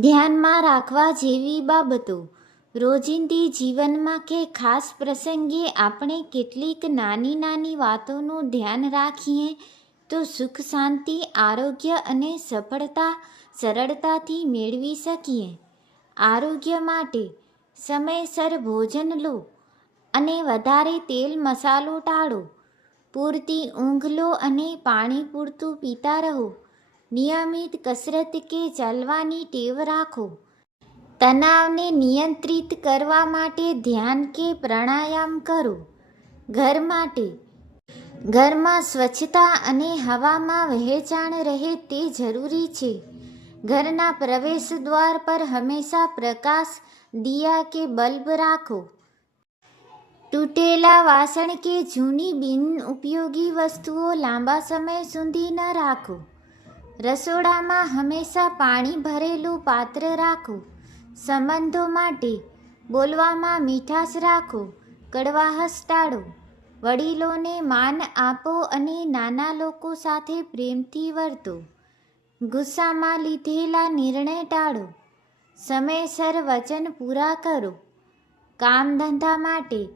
ધ્યાનમાં રાખવા જેવી બાબતો. રોજિંદી જીવનમાં કે ખાસ પ્રસંગે આપણે કેટલીક નાની નાની વાતોનું ધ્યાન રાખીએ, તો સુખ, શાંતિ, આરોગ્ય અને સફળતા સરળતાથી મેળવી શકીએ. આરોગ્ય માટે સમયસર ભોજન લો અને વધારે તેલ મસાલો ટાળો. પૂરતી ઊંઘ લો અને પાણી પૂરતું પીતા રહો. નિયમિત કસરત કે ચાલવાની ટેવ રાખો. તણાવને નિયંત્રિત કરવા માટે ધ્યાન કે પ્રાણાયામ કરો. ઘર માટે. ઘરમાં સ્વચ્છતા અને હવામાં વહેંચાણ રહે તે જરૂરી છે. ઘરના પ્રવેશ દ્વાર પર હંમેશા પ્રકાશ, દિયા કે બલ્બ રાખો. તૂટેલા વાસણ કે જૂની બિન ઉપયોગી વસ્તુઓ લાંબા સમય સુધી ન રાખો. રસોડામાં હંમેશા પાણી ભરેલું પાત્ર રાખો સંબંધો માટે બોલવામાં મીઠાશ રાખો કડવાહસ ટાળો વડીલોને માન આપો અને નાના લોકો સાથે પ્રેમથી વર્તો. ગુસ્સામાં લીધેલા નિર્ણય ટાળો. સમયસર વચન પૂરા કરો. કામ ધંધા માટે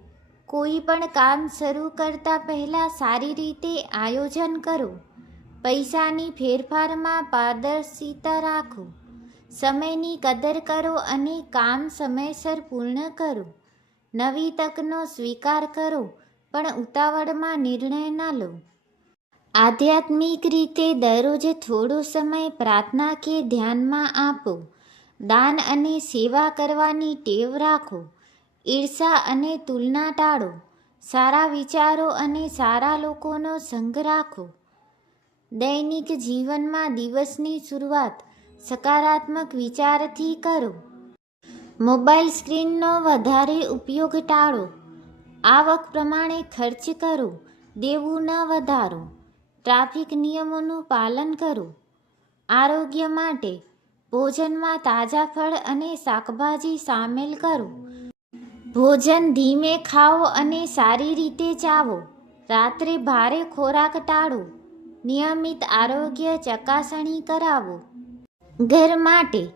કોઈ પણ કામ શરૂ કરતા પહેલાં સારી રીતે આયોજન કરો. પૈસાની ફેરફારમાં પારદર્શિતા રાખો. સમયની કદર કરો અને કામ સમયસર પૂર્ણ કરો. નવી તકનો સ્વીકાર કરો, પણ ઉતાવળમાં નિર્ણય ન લો. આધ્યાત્મિક રીતે દરરોજ થોડો સમય પ્રાર્થના કે ધ્યાનમાં આપો. દાન અને સેવા કરવાની ટેવ રાખો. ઈર્ષા અને તુલના ટાળો. સારા વિચારો અને સારા લોકોનો સંગ રાખો. દૈનિક જીવનમાં દિવસની શરૂઆત સકારાત્મક વિચારથી કરો. મોબાઈલ સ્ક્રીનનો વધારે ઉપયોગ ટાળો. આવક પ્રમાણે ખર્ચ કરો. દેવું ન વધારો. ટ્રાફિક નિયમોનું પાલન કરો. આરોગ્ય માટે ભોજનમાં તાજા ફળ અને શાકભાજી સામેલ કરો. ભોજન ધીમે ખાઓ અને સારી રીતે ચાવો. રાત્રે ભારે ખોરાક ટાળો. નિયમિત આરોગ્ય ચકાસણી કરાવો. ઘર માટે.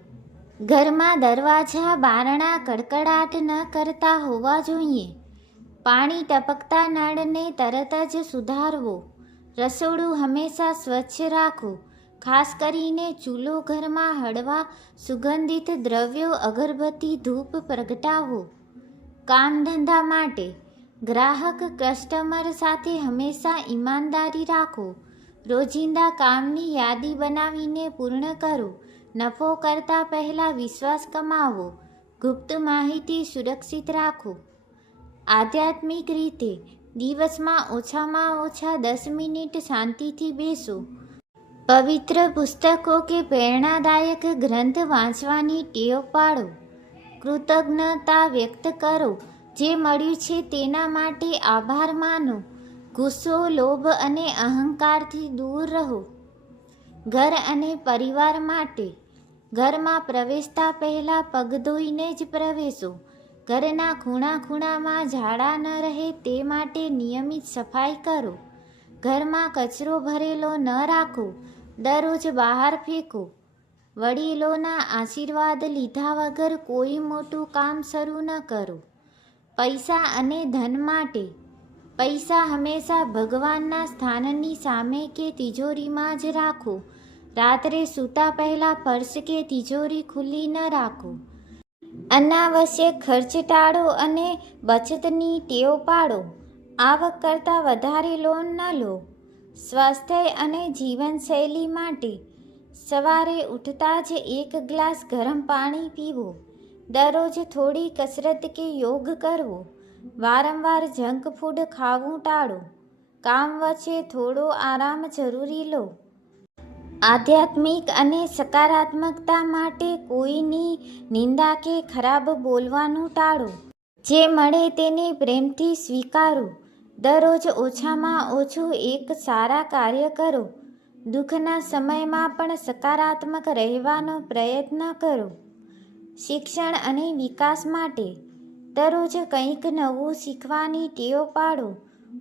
ઘરમાં દરવાજા, બારણા, કડકડાટ ન કરતા હોવા જોઈએ. પાણી ટપકતા નળને તરત જ સુધારવો. રસોડું હંમેશા સ્વચ્છ રાખો ખાસ કરીને ચૂલો ઘરમાં હળવા, સુગંધિત દ્રવ્યો, અગરબત્તી, ધૂપ પ્રગટાવો. કામ ધંધા માટે. ગ્રાહક, કસ્ટમર સાથે હંમેશા ઈમાનદારી રાખો. રોજિંદા કામની યાદી બનાવીને પૂર્ણ કરો. નફો કરતા પહેલાં વિશ્વાસ કમાવો. ગુપ્ત માહિતી સુરક્ષિત રાખો. આધ્યાત્મિક રીતે દિવસમાં ઓછામાં ઓછા દસ મિનિટ શાંતિથી બેસો. પવિત્ર પુસ્તકો કે પ્રેરણાદાયક ગ્રંથ વાંચવાની ટેવ પાડો કૃતજ્ઞતા વ્યક્ત કરો. જે મળ્યું છે તેના માટે આભાર માનો. ગુસ્સો, લોભ અને અહંકારથી દૂર રહો. ઘર અને પરિવાર માટે. ઘરમાં પ્રવેશતા પહેલાં પગ ધોઈને જ પ્રવેશો. ઘરના ખૂણા ખૂણામાં ઝાડા ન રહે તે માટે નિયમિત સફાઈ કરો. ઘરમાં કચરો ભરેલો ન રાખો. દરરોજ બહાર ફેંકો. વડીલોના આશીર્વાદ લીધા વગર કોઈ મોટું કામ શરૂ ન કરો. પૈસા અને ધન માટે. પૈસા હંમેશા ભગવાનના સ્થાનની સામે કે તિજોરીમાં જ રાખો. રાત્રે સૂતા પહેલાં પર્સ કે તિજોરી ખુલ્લી ન રાખો. અનાવશ્યક ખર્ચ ટાળો અને બચતની ટેવ પાડો. આવક કરતાં વધારે લોન ન લો. સ્વાસ્થ્ય અને જીવનશૈલી માટે સવારે ઉઠતા જ એક ગ્લાસ ગરમ પાણી પીવો. દરરોજ થોડી કસરત કે યોગ કરવો. વારંવાર જંક ફૂડ ખાવું ટાળો. કામ વચ્ચે થોડો આરામ જરૂરી લો. આધ્યાત્મિક અને સકારાત્મકતા માટે કોઈની નિંદા કે ખરાબ બોલવાનું ટાળો. જે મળે તેને પ્રેમથી સ્વીકારો. દરરોજ ઓછામાં ઓછું એક સારા કાર્ય કરો. દુઃખના સમયમાં પણ સકારાત્મક રહેવાનો પ્રયત્ન કરો. શિક્ષણ અને વિકાસ માટે દરરોજ કંઈક નવું શીખવાની ટેવ પાડો.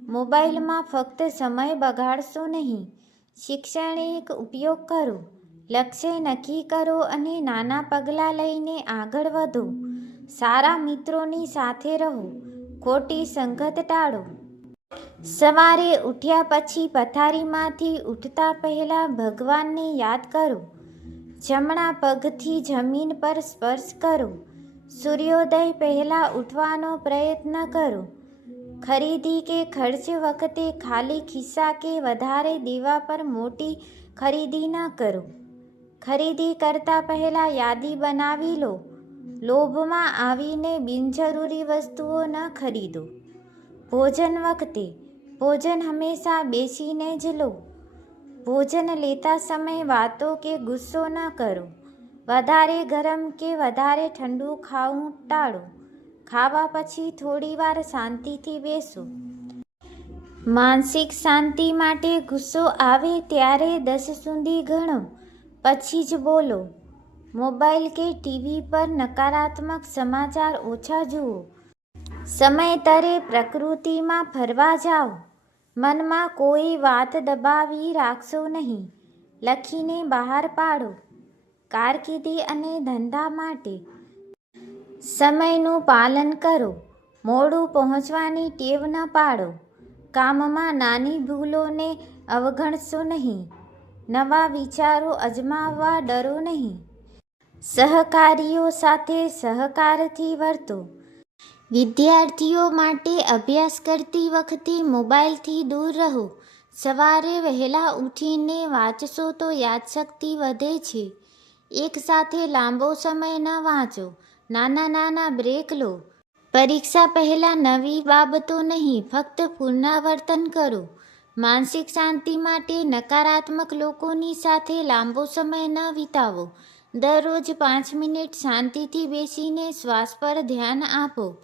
મોબાઈલમાં ફક્ત સમય બગાડશો નહીં. શૈક્ષણિક ઉપયોગ કરો. લક્ષ્ય નક્કી કરો અને નાના પગલાં લઈને આગળ વધો. સારા મિત્રોની સાથે રહો. ખોટી સંગત ટાળો. સવારે ઉઠ્યા પછી પથારીમાંથી ઉઠતા પહેલાં ભગવાનને યાદ કરો. જમણા પગથી જમીન પર સ્પર્શ કરો. સૂર્યોદય પહેલાં ઉઠવાનો પ્રયત્ન કરો. ખરીદી કે ખર્ચ વખતે ખાલી ખિસ્સા કે વધારે દેવા પર મોટી ખરીદી ન કરો. ખરીદી કરતાં પહેલાં યાદી બનાવી લો. લોભમાં આવીને બિનજરૂરી વસ્તુઓ ન ખરીદો. ભોજન વખતે ભોજન હંમેશા બેસીને જ લો. ભોજન લેતા સમયે વાતો કે ગુસ્સો ન કરો. વધારે ગરમ કે વધારે ઠંડુ ખાવું ટાળો. ખાવા પછી થોડીવાર શાંતિથી બેસો. માનસિક શાંતિ માટે ગુસ્સો આવે ત્યારે દસ સુધી ગણો. પછી જ બોલો. મોબાઈલ કે ટીવી પર નકારાત્મક સમાચાર ઓછા જુઓ. સમયતરે પ્રકૃતિમાં ફરવા જાઓ. મનમાં કોઈ વાત દબાવી રાખશો નહીં. લખીને બહાર પાડો. કારકિર્દી અને ધંધા માટે સમયનું પાલન કરો. મોડું પહોંચવાની ટેવ ન પાડો. કામમાં નાની ભૂલોને અવગણશો નહીં. નવા વિચારો અજમાવવા ડરો નહીં. સહકારીઓ સાથે સહકારથી વર્તો. વિદ્યાર્થીઓ માટે અભ્યાસ કરતી વખતે મોબાઈલથી દૂર રહો. સવારે વહેલા ઉઠીને વાંચશો તો યાદશક્તિ વધે છે. એકસાથે લાંબો સમય ન વાંચો. નાના નાના બ્રેક લો. પરીક્ષા પહેલાં નવી બાબતો નહીં, ફક્ત પુનરાવર્તન કરો. માનસિક શાંતિ માટે નકારાત્મક લોકોની સાથે લાંબો સમય ન વિતાવો. દરરોજ પાંચ મિનિટ શાંતિથી બેસીને શ્વાસ પર ધ્યાન આપો.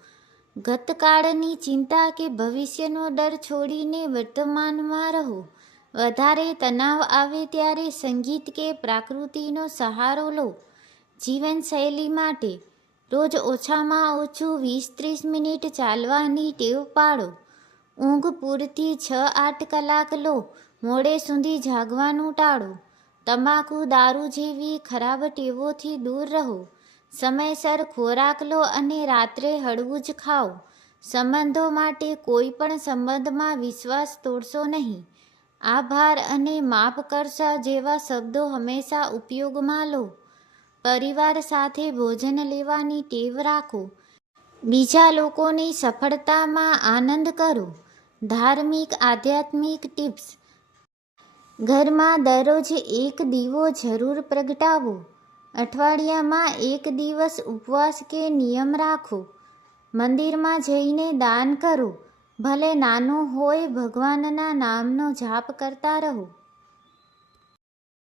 ગતકાળની ચિંતા કે ભવિષ્યનો ડર છોડીને વર્તમાનમાં રહો. વધારે તણાવ આવે ત્યારે સંગીત કે પ્રાકૃતિનો સહારો લો. જીવનશૈલી માટે રોજ ઓછામાં ઓછું વીસ ત્રીસ મિનિટ ચાલવાની ટેવ પાડો. ઊંઘ પૂરતી છ આઠ કલાક લો. મોડે સુધી જાગવાનું ટાળો. તમાકુ, દારૂ જેવી ખરાબ ટેવોથી દૂર રહો. સમયસર ખોરાક લો અને રાત્રે હળવું જ ખાઓ. સંબંધો માટે કોઈ પણ સંબંધમાં વિશ્વાસ તોડશો નહીં. આભાર અને માફ કરશા જેવા શબ્દો હંમેશા ઉપયોગમાં લો. પરિવાર સાથે ભોજન લેવાની ટેવ રાખો. બીજા લોકોની સફળતામાં આનંદ કરો. ધાર્મિક, આધ્યાત્મિક ટિપ્સ. ઘરમાં દરરોજ એક દીવો જરૂર પ્રગટાવો. અઠવાડિયામાં એક દિવસ ઉપવાસ કે નિયમ રાખો. મંદિરમાં જઈને દાન કરો. ભલે નાનું હોય ભગવાનના નામનો જાપ કરતા રહો.